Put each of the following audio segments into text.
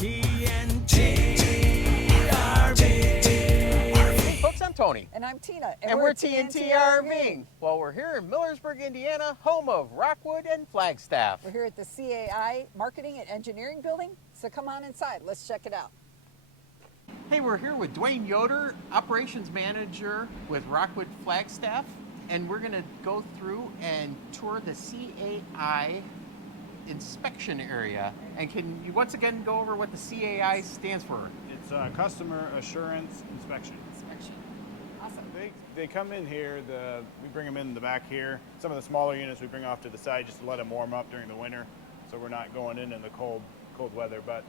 Hey folks, I'm Tony. And I'm Tina. And we're TNT RVing. Well, we're here in Millersburg, Indiana, home of Rockwood and Flagstaff. We're here at the CAI Marketing and Engineering Building. So come on inside. Let's check it out. Hey, we're here with Dwayne Yoder, Operations Manager with Rockwood Flagstaff. And we're going to go through and tour the CAI inspection area. And can you once again go over what the CAI stands for? It's Customer Assurance Inspection. Awesome. They come in here, we bring them in the back here. Some of the smaller units we bring off to the side just to let them warm up during the winter, so we're not going in the cold weather. But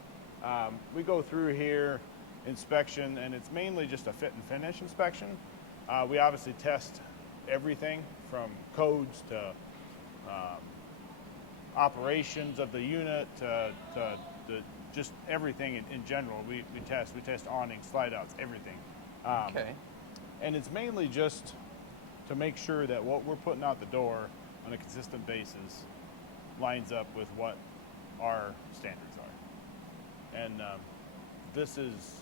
we go through here, inspection, and it's mainly just a fit and finish inspection. We obviously test everything from codes to operations of the unit to just everything in general. We test awnings, slide outs, everything. Okay. And it's mainly just to make sure that what we're putting out the door on a consistent basis lines up with what our standards are. And this is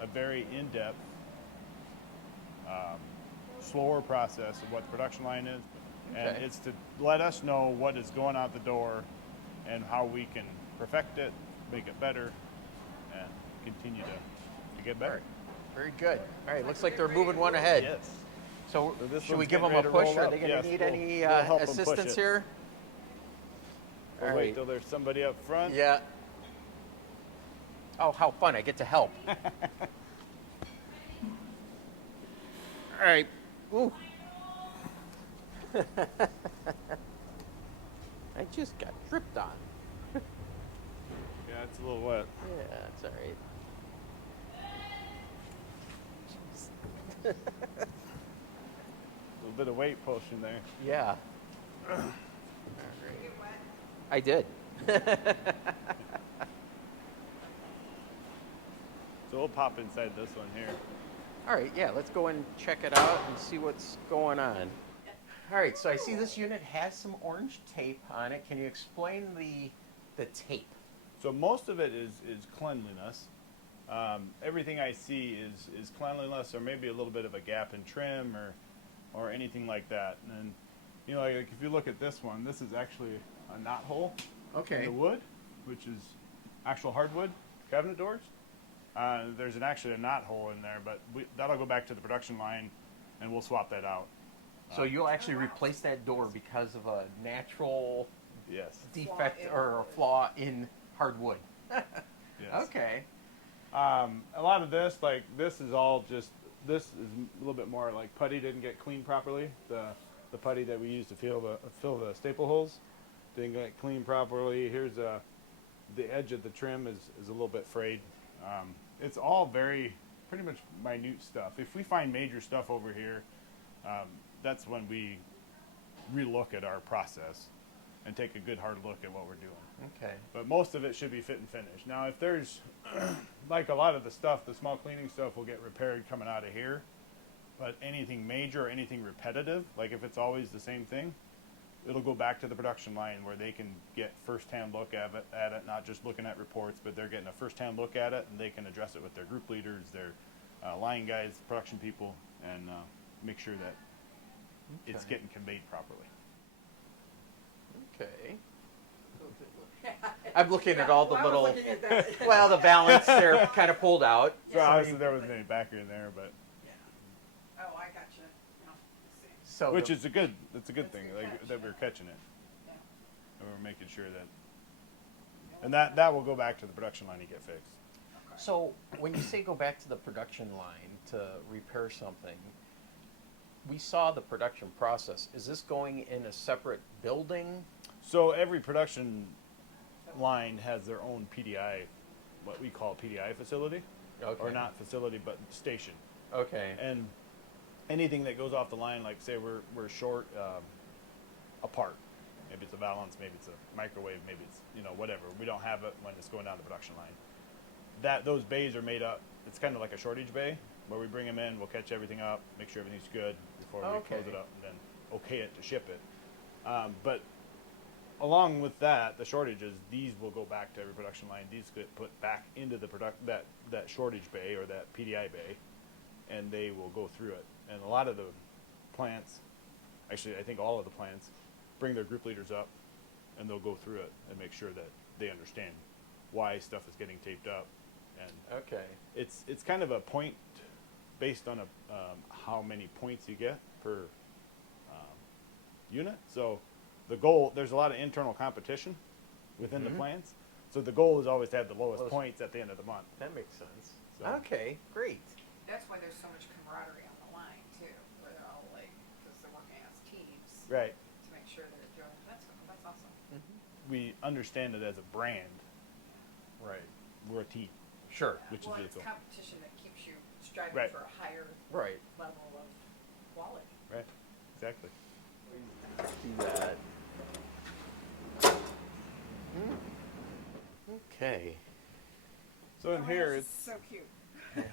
a very in-depth, slower process of what the production line is. And Okay. it's to let us know what is going out the door and how we can perfect it, make it better, and continue to get better. Very good. All right, looks like they're moving one ahead. Yes. So this should we one's give them getting a ready to push? roll Are up. they going to Yes, need we'll- any we'll help 'em push assistance it. here? We'll All wait right. till there's somebody up front. Yeah. Oh, how fun. I get to help. All right. Ooh. I just got dripped on. Yeah, it's a little wet. Yeah, that's all right. A little bit of weight pushing there. Yeah. All right. I did. So we'll pop inside this one here. All right, yeah, let's go and check it out and see what's going on. All right, so I see this unit has some orange tape on it. Can you explain the tape? So most of it is cleanliness. Everything I see is cleanliness, or maybe a little bit of a gap in trim or anything like that. And you know, like if you look at this one, this is actually a knot hole in the wood, which is actual hardwood cabinet doors. There's actually a knot hole in there, but that'll go back to the production line, and we'll swap that out. So you'll actually replace that door because of a natural Yes. defect or a flaw in hardwood. Yes. Okay. A lot of this, like this is all just, this is a little bit more like putty didn't get cleaned properly. The putty that we use to fill the staple holes didn't get cleaned properly. Here's the edge of the trim is a little bit frayed. It's all pretty much minute stuff. If we find major stuff over here, that's when we relook at our process and take a good hard look at what we're doing. Okay. But most of it should be fit and finish. Now, if there's, like a lot of the stuff, the small cleaning stuff will get repaired coming out of here. But anything major or anything repetitive, like if it's always the same thing, it'll go back to the production line where they can get first-hand look at it, not just looking at reports, but they're getting a first-hand look at it, and they can address it with their group leaders, their line guys, production people, and make sure that it's getting conveyed properly. Okay. I'm looking at all the little, looking at that. well, the valance they're kind of pulled out. So obviously there wasn't any backer in there, but Oh, I got you. No. So which the- is a good thing, That's a good like catch. that we're catching it, Yeah. and we're making sure that, and that will go back to the production line to get fixed. So when you say go back to the production line to repair something, we saw the production process. Is this going in a separate building? So every production line has their own PDI, what we call PDI facility, Okay. or not facility, but station. Okay. And anything that goes off the line, like say we're short a part, maybe it's a valance, maybe it's a microwave, maybe it's whatever. We don't have it when it's going down the production line. Those bays are made up. It's kind of like a shortage bay where we bring them in, we'll catch everything up, make sure everything's good before we close Okay. it up, and then okay it to ship it. But along with that, the shortages, these will go back to every production line. These get put back into the that shortage bay or that PDI bay, and they will go through it. And a lot of the plants, actually, I think all of the plants, bring their group leaders up, and they'll go through it and make sure that they understand why stuff is getting taped up. And Okay. it's kind of a point based on how many points you get per unit. So the goal, there's a lot of internal competition within the plants. So the goal is always to have the lowest points at the end of the month. That makes sense. So- Okay, great. That's why there's so much camaraderie on the line too, where they're all like, because they're working as teams Right. to make sure they're doing. That's awesome. We understand it as a brand. Right. We're a team, Sure. which Well, is it's really cool. competition that keeps you striving Right. for a higher Right. level of quality. Right. Exactly. Let's do that. Okay. So in here, it's so cute. these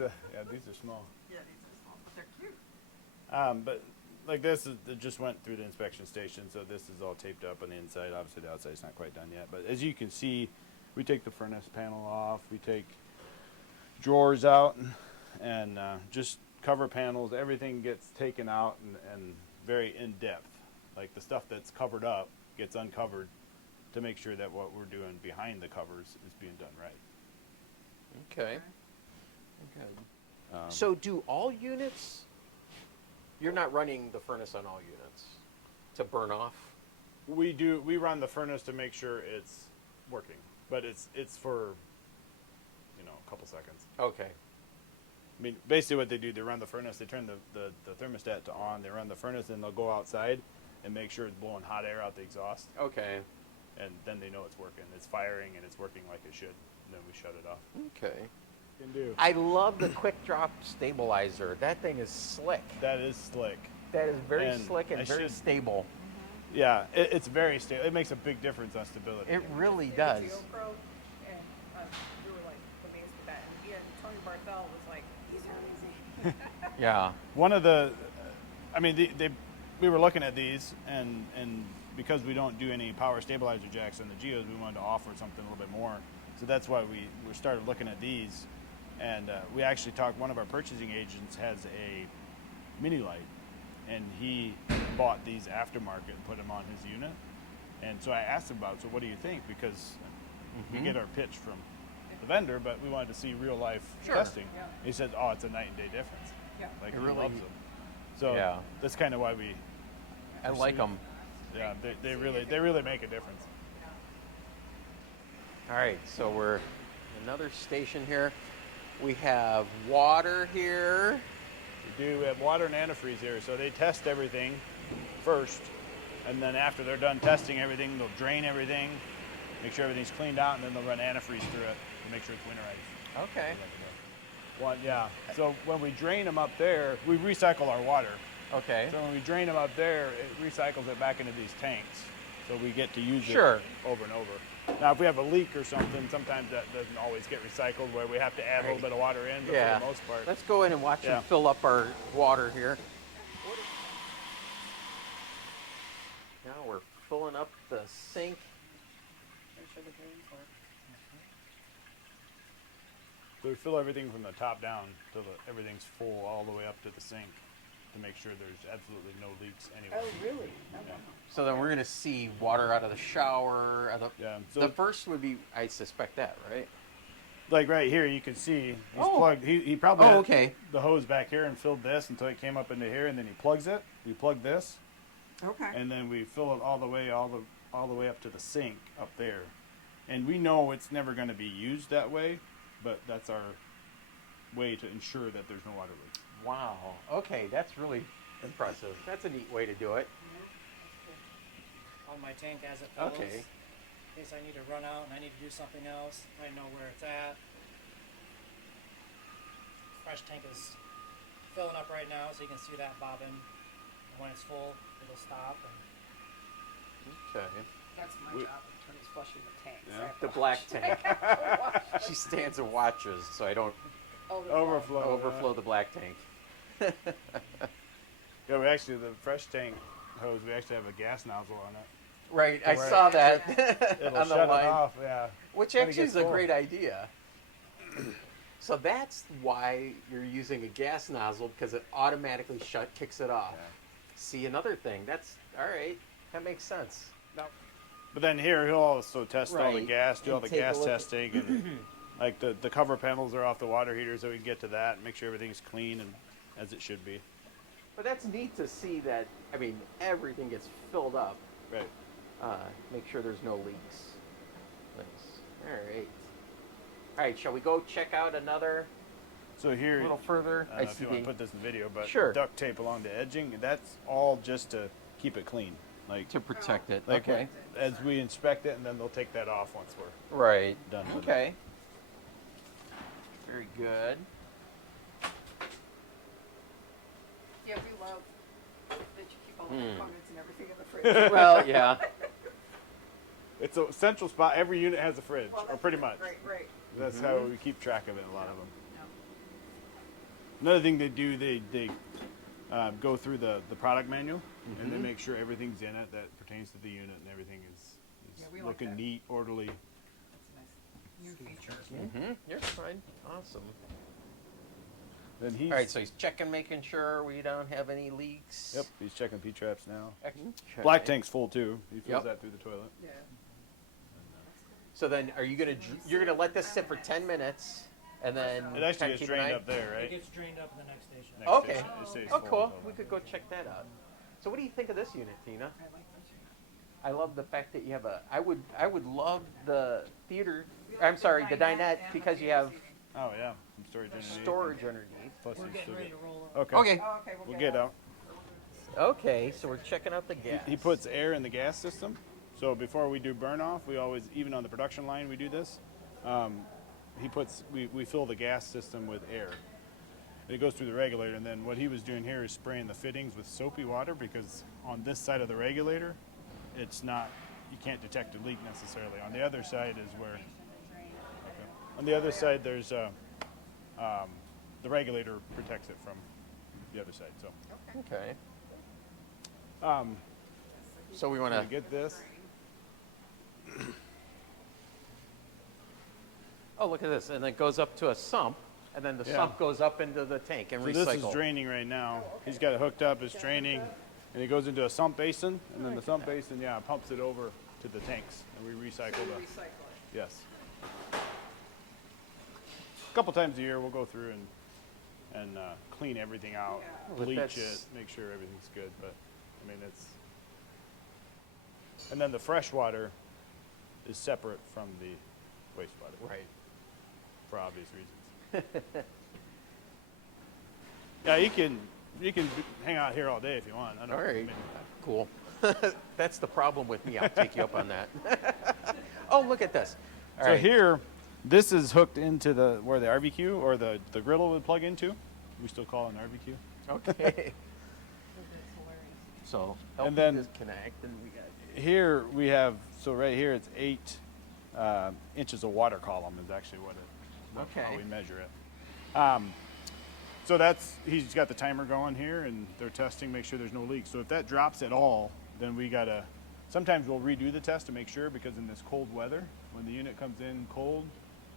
are small. Yeah, these are small, but they're cute. But like this is it just went through the inspection station, so this is all taped up on the inside. Obviously, the outside's not quite done yet. But as you can see, we take the furnace panel off. We take drawers out and just cover panels. Everything gets taken out and very in depth. Like the stuff that's covered up gets uncovered to make sure that what we're doing behind the covers is being done right. Okay. Good. So do all units, you're not running the furnace on all units to burn off? We run the furnace to make sure it's working, but it's for a couple seconds. Okay. I mean, basically what they do, they run the furnace, they turn the thermostat to on, they run the furnace, and they'll go outside and make sure it's blowing hot air out the exhaust, Okay. and then they know it's working. It's firing and it's working like it should, and then we shut it off. Okay. Can do. I love the quick drop stabilizer. That thing is slick. That is slick. That is very And slick and I very should- stable. Yeah, it's very stable. It makes a big difference on stability. It really The does. GeoPro, and we were like amazed at that. And even Tony Barthel was like, "These are amazing." Yeah. One of the, I mean, we were looking at these, and because we don't do any power stabilizer jacks on the Geos, we wanted to offer something a little bit more. So that's why we started looking at these, and we actually talked. One of our purchasing agents has a mini light, and he bought these aftermarket and put them on his unit. And so I asked him about, so what do you think? Because we get our pitch from the vendor, but we wanted to see real life Sure. testing. Yeah. He said, "Oh, it's a night and day difference." Yeah. Like It he really- loves them. So Yeah. that's kind of why we. I like them. Yeah, they really make a difference. All right, so we're another station here. We have water here. We have water and antifreeze here, so they test everything first, and then after they're done testing everything, they'll drain everything, make sure everything's cleaned out, and then they'll run antifreeze through it to make sure it's winterized. Okay. Yeah. So when we drain them up there, we recycle our water. Okay. So when we drain them up there, it recycles it back into these tanks. So we get to use Sure. it over and over. Now, if we have a leak or something, sometimes that doesn't always get recycled, where we have to add a little bit of water in, but Yeah. for the most part. Let's go in and watch Yeah. them fill up our water here. Now we're filling up the sink. Make sure the drains work. So we fill everything from the top down till everything's full all the way up to the sink to make sure there's absolutely no leaks anywhere. Oh, really? Oh, Yeah. wow. So then we're gonna see water out of the shower. Yeah. So The first would be, I suspect that, right? like right here, you can see he's Oh. plugged. He probably Oh, had okay. the hose back here and filled this until it came up into here, and then he plugs it. We plug this, Okay. and then we fill it all the way up to the sink up there. And we know it's never going to be used that way, but that's our way to ensure that there's no water leak. Wow. Okay, that's really impressive. That's a neat way to do it. On my tank as it fills. Okay. In case I need to run out and I need to do something else, I know where it's at. Fresh tank is filling up right now, so you can see that bobbing. And when it's full, it'll stop. And Okay. That's my We- job. Tony's flushing the tanks. Yeah. I have The to black wash. tank. She stands and watches so I don't Overflow. overflow the black tank. Yeah, we actually the fresh tank hose. We actually have a gas nozzle on it. Right, I Right. saw that It'll on the shut line, it off. Yeah. which when it actually gets is a full. great idea. So that's why you're using a gas nozzle, because it automatically kicks it off. Yeah. See, another thing. That's all right. That makes sense. No. But then here he'll also test all the Right. gas, do all And the take a gas look at- testing, and like the cover panels are off the water heater, so we can get to that and make sure everything's clean and as it should be. But that's neat to see that. I mean, everything gets filled up. Right. Make sure there's no leaks. Nice. All right. All right. Shall we go check out another So here, little further? I don't know if you want to put this in video, but Sure. duct tape along the edging. That's all just to keep it clean. Like, to protect it. like Okay. as we inspect it, and then they'll take that off once we're Right. done with it. Okay. Very good. Yeah, we love that you keep all the Hmm. components and everything in the fridge. Well, yeah. It's a central spot. Every unit has a fridge, Well, or that's pretty good. much. Right. That's how we keep track of it. A lot of them. No. Another thing they do, they go through the product manual and they Mhm. make sure everything's in it that pertains to the unit and everything is Yeah, we like looking that. neat, orderly. That's a nice new feature. Mm-hmm. You're fine. Awesome. Then he's All right, so he's checking, making sure we don't have any leaks. yep, he's checking P traps now. Okay. Black tank's full too. He fills Yep. that through the toilet. Yeah. So then, are you you're gonna let this sit for 10 minutes, and then It actually kinda gets keep an drained eye- up there, It right? gets drained up in the next station. Next Okay. station, it stays Oh, full cool. until We then. could go check that out. So, what do you think of this unit, Tina? I like that unit. I love the fact that you have a. I would love the theater. I'm sorry, the dinette, because you have Oh yeah, some storage underneath. storage underneath. Plus We're you getting still ready get- to roll up. Okay. Okay. Oh, okay, We'll get out. Okay, so we're checking out the gas. He puts air in the gas system. So before we do burn off, we always, even on the production line, we do this. We fill the gas system with air. It goes through the regulator, and then what he was doing here is spraying the fittings with soapy water because on this side of the regulator, it's not, you can't detect a leak necessarily. On the other side is where, on the other side there's the regulator protects it from the other side. So Okay. um, So we want we to. get this. Oh, look at this, and it goes up to a sump, and then the Yeah. sump goes up into the tank and So recycle. this is draining right now. He's got it hooked up, it's draining, and it goes into a sump basin, and then the sump basin, yeah, pumps it over to the tanks, and we recycle We the, recycle it. yes. A couple times a year, we'll go through and clean everything out, Yeah. But bleach that's- it, make sure everything's good, but, I mean, it's, and then the fresh water is separate from the wastewater, Right. for obvious reasons. Yeah, you can hang out here all day if you want. I don't, All I right. mean, Cool. That's the problem with me. I'll take you up on that. Oh, look at this. All so right. here, this is hooked into where the RVQ or the griddle would plug into. We still call it an RVQ. Okay. That's hilarious. So help And me then- disconnect, and we got. Here we have, so right here it's 8 inches of water column is actually how Okay. we measure it. So he's got the timer going here and they're testing, make sure there's no leaks. So if that drops at all, then we gotta, sometimes we'll redo the test to make sure because in this cold weather, when the unit comes in cold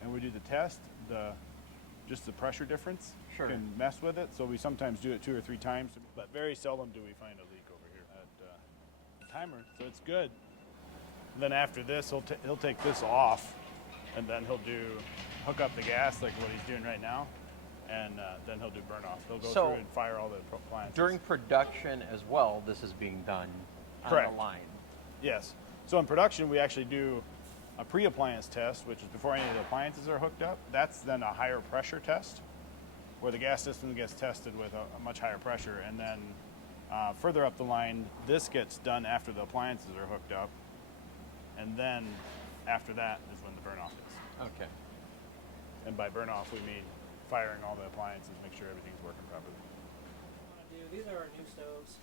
and we do the test, just the pressure difference Sure. can mess with it. So we sometimes do it 2 or 3 times, but very seldom do we find a leak over here at the timer. So it's good. And then after this, he'll take this off, and then he'll hook up the gas like what he's doing right now, and then he'll do burn off. He'll go So, through and fire all the appliances. During production as well, this is being done on Correct. the line. Yes. So in production, we actually do a pre-appliance test, which is before any of the appliances are hooked up. That's then a higher pressure test, where the gas system gets tested with a much higher pressure, and then further up the line, this gets done after the appliances are hooked up, and then after that is when the burn off is. Okay. And by burn off, we mean firing all the appliances, make sure everything's working properly. These are our new stoves.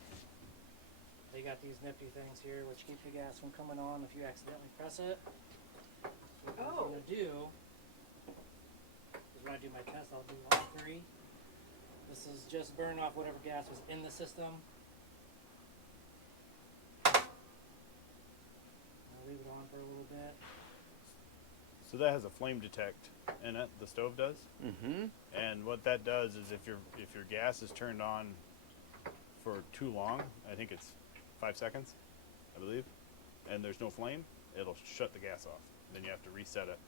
They got these nifty things here which keep the gas from coming on if you accidentally press it. So what I'm gonna do is when I do my test, I'll do all 3. This is just burn off whatever gas was in the system. So that has a flame detect in it. The stove does. Mm-hmm. And what that does is if your gas is turned on for too long, I think it's 5 seconds, I believe, and there's no flame, it'll shut the gas off. Then you have to reset it.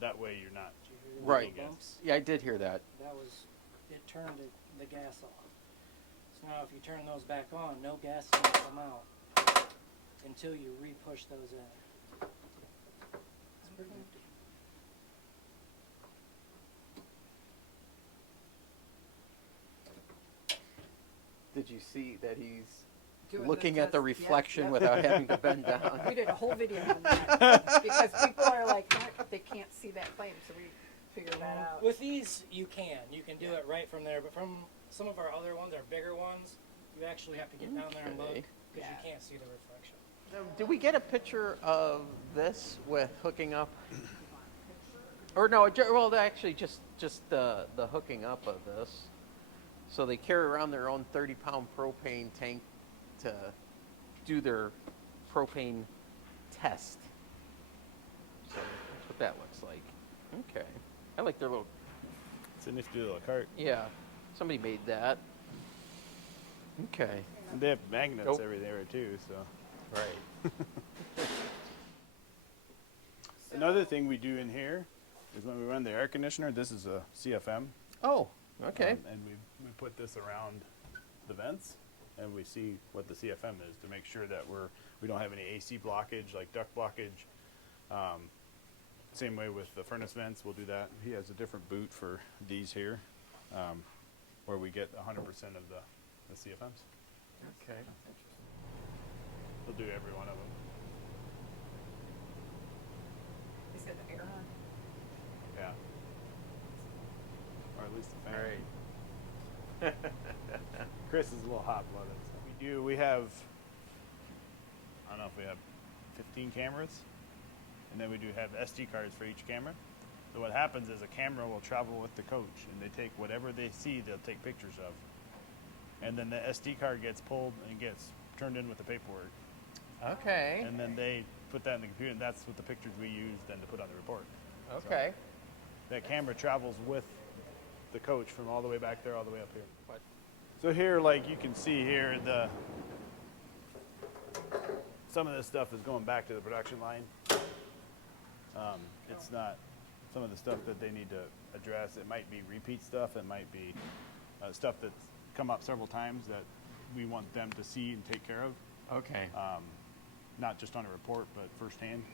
That way you're not. Did you hear those Right. little bumps? Yeah, I did hear that. That was, it turned the gas off. So now if you turn those back on, no gas is going to come out until you re-push those in. It's pretty nifty. Did you see that he's Doing looking at the test. Yep, reflection yep. without having to bend down? We did a whole video on that because people are like, they can't see that flame, so we figured that out. With these, you can do it right from there, but from some of our other ones, our bigger ones, you actually have to get down there and look Okay. because Yeah. you can't see the reflection. Did we get a picture of this with hooking up? Or no, well, actually, just the hooking up of this. So they carry around their own 30-pound propane tank to do their propane test. So that's what that looks like. Okay. I like their little, It's a nifty little cart. yeah, somebody made that. Okay. And they have magnets Nope. everywhere too. So Right. another thing we do in here is when we run the air conditioner. This is a CFM. Oh, okay. And we put this around the vents, and we see what the CFM is to make sure that we don't have any AC blockage, like duct blockage. Same way with the furnace vents, we'll do that. He has a different boot for these here, where we get 100% of the CFMs. Okay. We'll do every one of them. He said the air on. Yeah. Or at least the All fan. right. Chris is a little hot-blooded. So we have, I don't know if we have 15 cameras, and then we do have SD cards for each camera. So what happens is a camera will travel with the coach, and they take whatever they see, they'll take pictures of. And then the SD card gets pulled and gets turned in with the paperwork. Okay. And then they put that in the computer, and that's what the pictures we use then to put on the report. Okay. That camera travels with the coach from all the way back there all the way up here. What? So here, like you can see here, some of this stuff is going back to the production line. It's not some of the stuff that they need to address. It might be repeat stuff. It might be stuff that's come up several times that we want them to see and take care of. Okay. Not just on a report, but firsthand.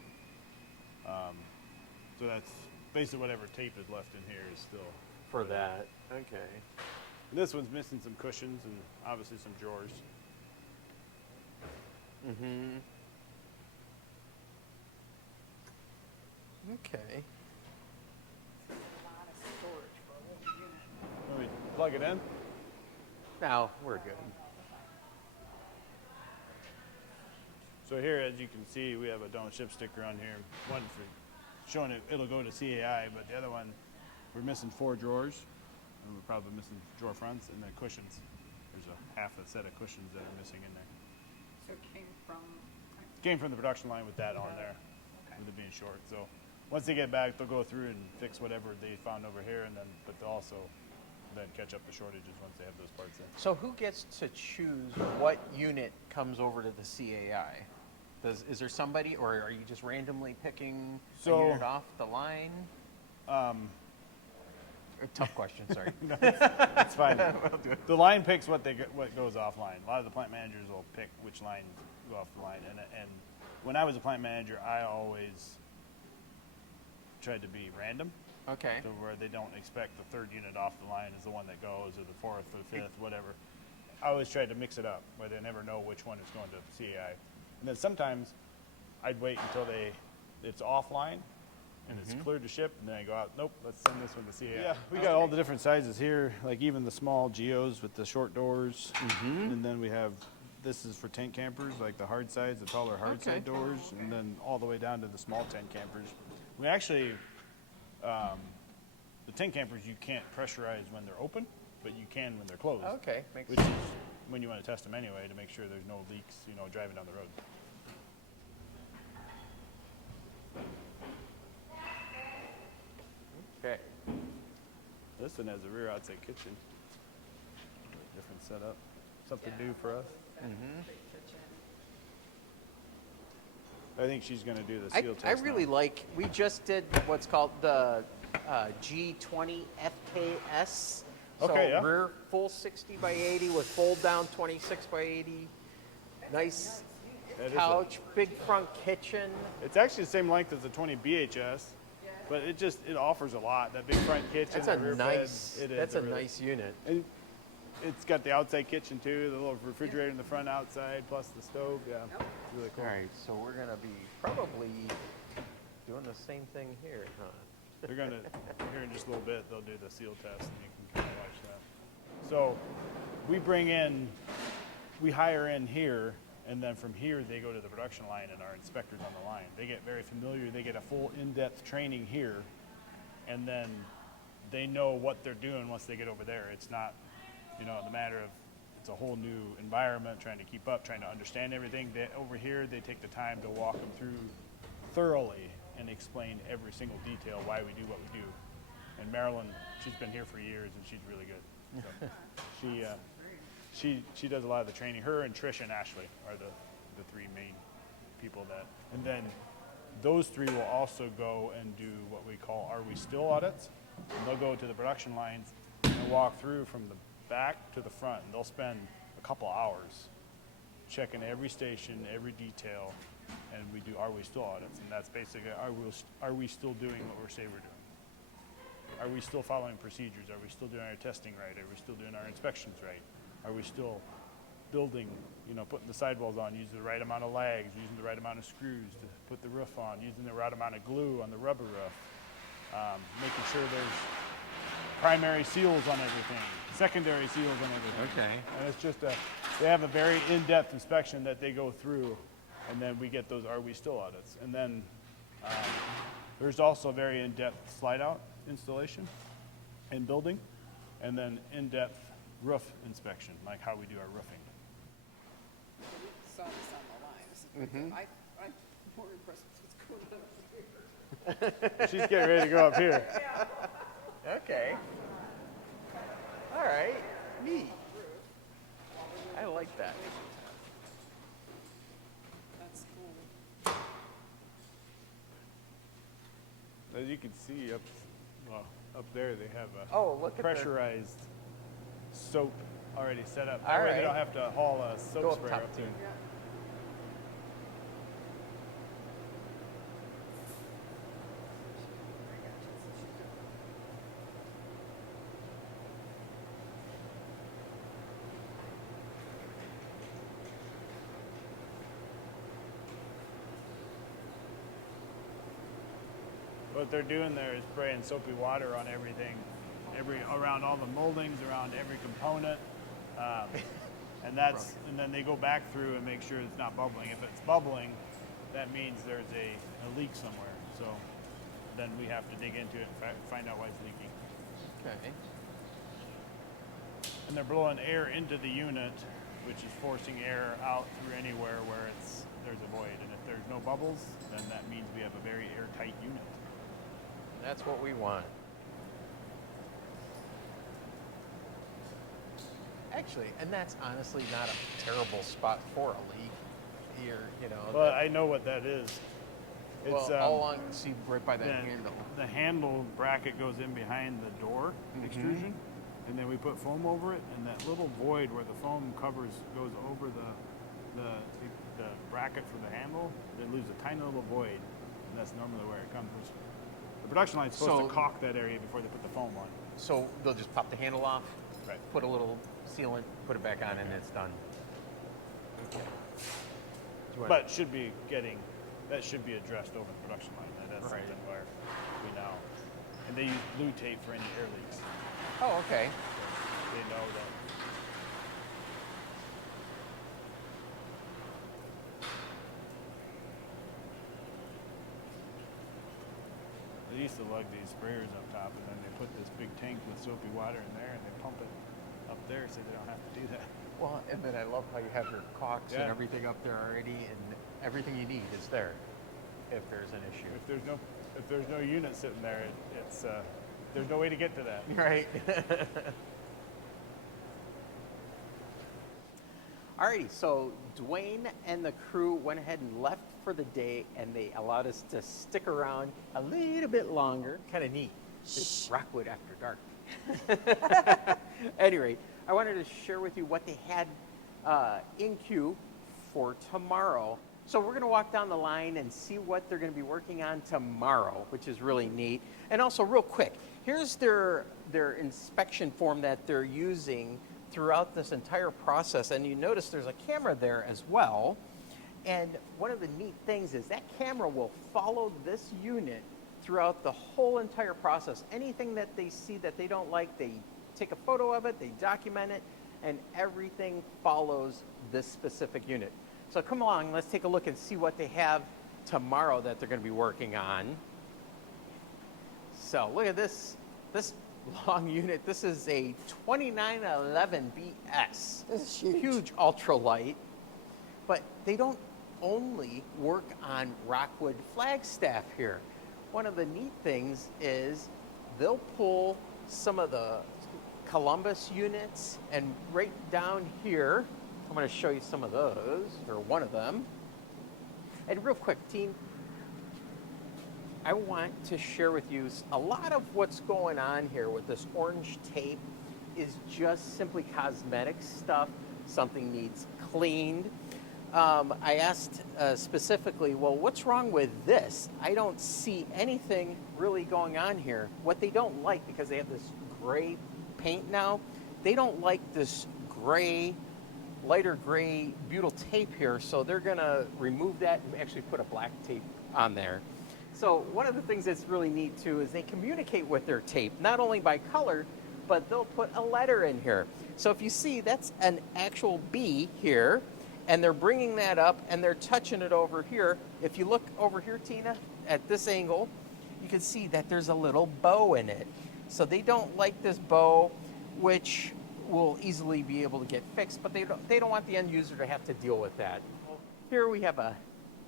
So that's basically whatever tape is left in here is still. For that. Okay. This one's missing some cushions and obviously some drawers. Mm-hmm. Okay. A lot of storage for a little unit. Let me plug it in. Now we're good. So here, as you can see, we have a don't ship sticker on here. One for showing it'll go to CAI, but the other one, we're missing 4 drawers, and we're probably missing drawer fronts and then cushions. There's a half a set of cushions that are missing in there. So it Came from the production line with that on there, with it being short. So once they get back, they'll go through and fix whatever they found over here, and then but they'll also then catch up the shortages once they have those parts in. So who gets to choose what unit comes over to the CAI? Is there somebody, or are you just randomly picking a unit off the line? A tough question, sorry. It's fine. The line picks what goes offline. A lot of the plant managers will pick which lines go off the line. And when I was a plant manager, I always tried to be random. Okay. So where they don't expect the 3rd unit off the line is the one that goes, or the 4th or 5th, whatever. I always tried to mix it up, where they never know which one is going to CAI. And then sometimes I'd wait until it's offline and it's cleared to ship, and then I go out, nope, let's send this one to CAI. Yeah, we got all the different sizes here, like even the small Geos with the short doors. And then we have, this is for tent campers, like the hard sides, the taller hard side doors, and then all the way down to the small tent campers. We actually, the tent campers you can't pressurize when they're open, but you can when they're closed. Okay, makes Which sense. is when you want to test them anyway to make sure there's no leaks, driving down the road. Okay. This one has a rear outside kitchen. Different setup. Something new for us. Mm-hmm. I think she's going to do the I seal test. really now. like, we just did what's called the G20 FKS. So Okay, yeah. rear full 60 by 80 with fold down 26 by 80. Nice That is couch, big front kitchen. it's actually the same length as the 20 BHS, but it offers a lot. That big front kitchen. That's the a rear nice, bed, it is that's a really- nice unit. And it's got the outside kitchen too, the little refrigerator in the front outside, plus the stove. Yeah, it's really cool. All right, so we're gonna be probably doing the same thing here, huh? They're gonna here in just a little bit. They'll do the seal test, and you can kind of watch that. So we hire in here, and then from here they go to the production line, and our inspectors on the line. They get very familiar. They get a full in-depth training here, and then they know what they're doing once they get over there. It's not, the matter of it's a whole new environment, trying to keep up, trying to understand everything. Over here, they take the time to walk them through thoroughly and explain every single detail why we do what we do. And Marilyn, she's been here for years, and she's really good. So she does a lot of the training. Her and Trish and Ashley are the three main people that. And then those three will also go and do what we call Are We Still audits. And they'll go to the production lines and walk through from the back to the front, and they'll spend a couple hours checking every station, every detail, and we do Are We Still audits, and that's basically are we still doing what we say we're doing? Are we still following procedures? Are we still doing our testing right? Are we still doing our inspections right? Are we still building, putting the sidewalls on, using the right amount of lags, using the right amount of screws to put the roof on, using the right amount of glue on the rubber roof, making sure there's primary seals on everything, secondary seals on everything. Okay. And it's just they have a very in-depth inspection that they go through, and then we get those Are We Still audits. And then there's also a very in-depth slide-out installation and building, and then in-depth roof inspection, like how we do our roofing. Saw this on the line. This is pretty good. I'm more impressed with what's going on here. She's getting ready to go up here. Okay. All right, neat. I like that. That's cool. As you can see up there, they have a Oh, look at the- pressurized soap already set up. All That way right. they don't have to haul a soap Go up sprayer top up too. there. Yeah. What they're doing there is spraying soapy water on everything, around all the moldings, around every component, and then they go back through and make sure it's not bubbling. If it's bubbling, that means there's a leak somewhere. So then we have to dig into it and find out why it's leaking. Okay. And they're blowing air into the unit, which is forcing air out through anywhere where there's a void. And if there's no bubbles, then that means we have a very airtight unit. That's what we want. Actually, and that's honestly not a terrible spot for a leak. But I know what that is. It's all along, see right by that the, handle. the handle bracket goes in behind the door extrusion, and then we put foam over it, and that little void where the foam covers goes over the bracket for the handle, it leaves a tiny little void, and that's normally where it comes. The production line's supposed to caulk that area before they put the foam on. So they'll just pop the handle off, Right. put a little sealant, put it back on, and it's done. Okay. But that should be addressed over the production line. That's Right. something where we know. And they use blue tape for any air leaks. Oh, okay. They know that. They used to lug these sprayers up top, and then they put this big tank with soapy water in there, and they pump it up there so they don't have to do that. Well, and then I love how you have your caulks and Yeah. everything up there already, and everything you need is there if there's an issue. If there's no unit sitting there, it's there's no way to get to that. Right. Alrighty, so Dwayne and the crew went ahead and left for the day, and they allowed us to stick around a little bit longer. Kind of neat. It's Rockwood after dark. Anyway, I wanted to share with you what they had in queue for tomorrow. So we're going to walk down the line and see what they're going to be working on tomorrow, which is really neat. And also, real quick, here's their inspection form that they're using throughout this entire process. And you notice there's a camera there as well. And one of the neat things is that camera will follow this unit throughout the whole entire process. Anything that they see that they don't like, they take a photo of it, they document it, and everything follows this specific unit. So come along, let's take a look and see what they have tomorrow that they're going to be working on. So look at this long unit. This is a 2911 BS. This is huge. Huge ultralight. But they don't only work on Rockwood Flagstaff here. One of the neat things is they'll pull some of the Columbus units, and right down here, I'm going to show you some of those, or one of them. And real quick, team, I want to share with you a lot of what's going on here with this orange tape is just simply cosmetic stuff. Something needs cleaned. I asked specifically, well, what's wrong with this? I don't see anything really going on here. What they don't like, because they have this gray paint now, they don't like this gray, lighter gray butyl tape here, so they're gonna remove that and actually put a black tape on there. So one of the things that's really neat too is they communicate with their tape, not only by color, but they'll put a letter in here. So if you see, that's an actual B here, and they're bringing that up and they're touching it over here. If you look over here, Tina, at this angle, you can see that there's a little bow in it. So they don't like this bow, which will easily be able to get fixed, but they don't want the end user to have to deal with that. Here we have a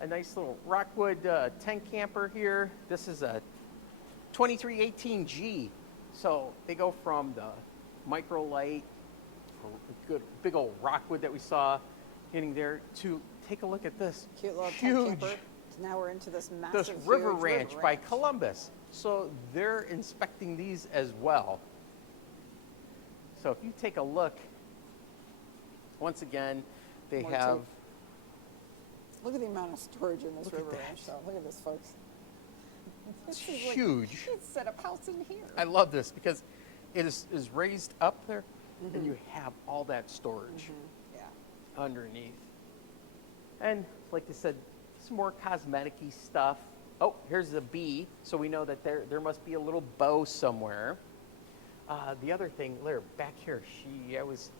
nice little Rockwood tent camper here. This is a 2318G. So they go from the micro light, good big old Rockwood that we saw getting there, to take a look at this Cute little huge, tent camper. Now we're into this massive, this river huge ranch river by ranch. Columbus. So they're inspecting these as well. So if you take a look, once again, they More have, tape. Look at the amount of storage in this Look at river that. ranch, though. Look at this, folks. it's This is like- huge. you could set up house in here. I love this because it is raised up there, and you have all that storage Yeah. underneath. And like I said, some more cosmetic-y stuff. Oh, here's the B, so we know that there must be a little bow somewhere. The other thing, there, back here, I was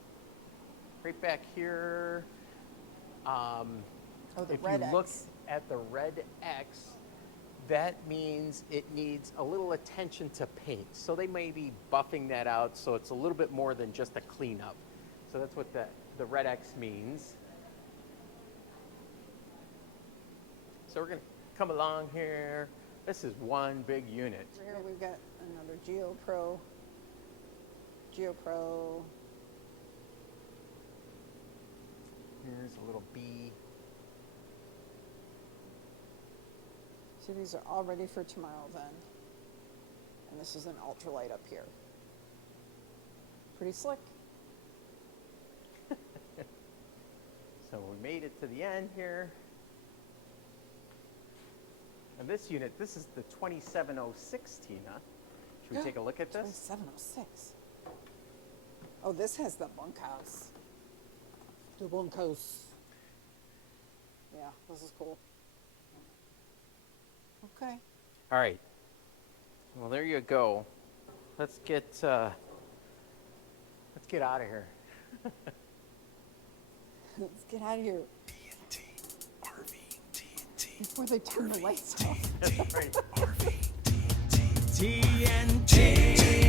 right back here. Oh, the If red you look X. at the red X, that means it needs a little attention to paint. So they may be buffing that out so it's a little bit more than just a cleanup. So that's what the red X means. So we're going to come along here. This is one big unit. Here we've got another GeoPro. Here's a little B. So these are all ready for tomorrow then. And this is an ultralight up here. Pretty slick. So we made it to the end here. And this unit, this is the 2706, Tina. Should we take a look at this? 2706. Oh, this has the bunkhouse. The bunkhouse. Yeah, this is cool. Okay. All right. Well, there you go. Let's get out of here. Let's get out of here TNT, RV, TNT, before they turn the lights off. That's right. RV, TNT, TNT.